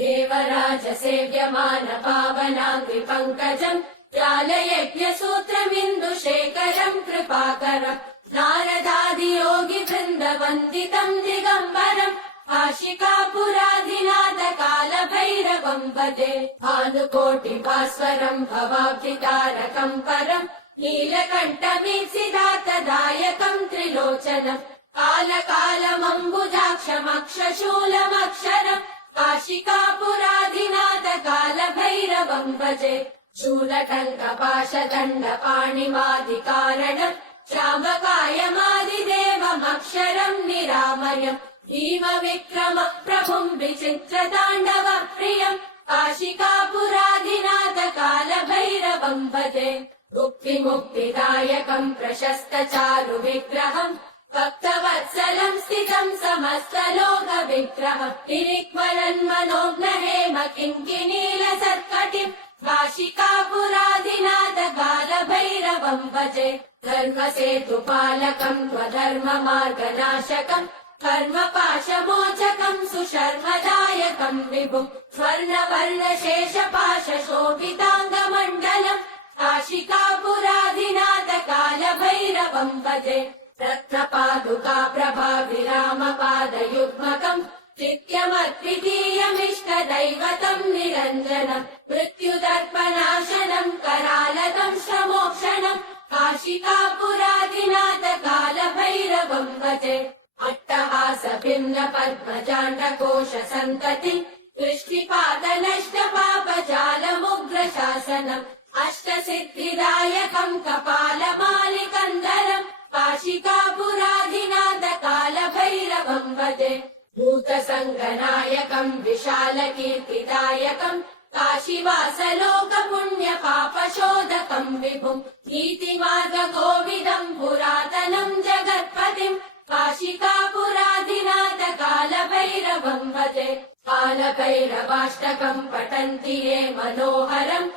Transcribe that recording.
देवराजसेव्यमान पावनाङ्घ्रिपङ्कजम् जालयज्ञसूत्रमिन्दुशेखरम् कृपाकरम् नारदादियोगिवृन्दवन्दितम् दिगम्बरम् काशिकापुराधिनाथकालभैरवम् भजे भानुकोटिभास्वरम् भवाब्धितारकम् परम् नीलकण्ठमीप्सितार्थदायकम् त्रिलोचनम् कालकालमम्बुजाक्षमक्षशूलमक्षरम् काशिकापुराधिनाथकालभैरवम् भजे शूलटङ्कपाशदण्डपाणिमादिकारणम् श्यामकायमादिदेवमक्षरम् निरामयम् भीमविक्रमः प्रभुम् विचित्रताण्डव प्रियम् काशिकापुराधिनाथकालभैरवम् भजे मुक्तिमुक्तिदायकम् प्रशस्तचारुविग्रहम् भक्तवत्सलम् स्थितम् समस्तलोकविग्रहम् निरिक्मरन्मनोज्ञहेम किङ्किणीलसत्कटिम् काशिकापुराधिनाथकालभैरवम् भजे धर्मसेतुपालकम् त्वधर्ममार्गनाशकम् कर्मपाशमोचकम् सुशर्मदायकम् विभुम् स्वर्णवर्णशेषपाशशोभिताङ्गमण्डलम् काशिकापुराधिनाथकालभैरवम् भजे रत्नपादुका प्रभाविरामपादयुग्मकम् चित्यमद्वितीयमिष्टदैवतम् निरञ्जनम् मृत्युदर्पनाशनम् करालदम् श्रमोक्षणम् काशिकापुराधिनाथकालभैरवम् भजे अट्टहासभिन्न पद्मजाण्डकोश सन्तति दृष्टिपातनष्टपापजालमुग्रशासनम् अष्टसिद्धिदायकम् कपालमालिकन्दरम् काशिकापुराधिनाथकालभैरवम् भजे भूतसङ्गनायकम् विशालकीर्तिदायकम् काशीवासलोकपुण्यपापशोधकम् विभुम् नीतिमार्गकोविदम् पुरातनम् जगत्पतिम् काशिकापुराधिनाथकालभैरवम् भजे कालभैरवाष्टकम् पठन्ति ये मनोहरम्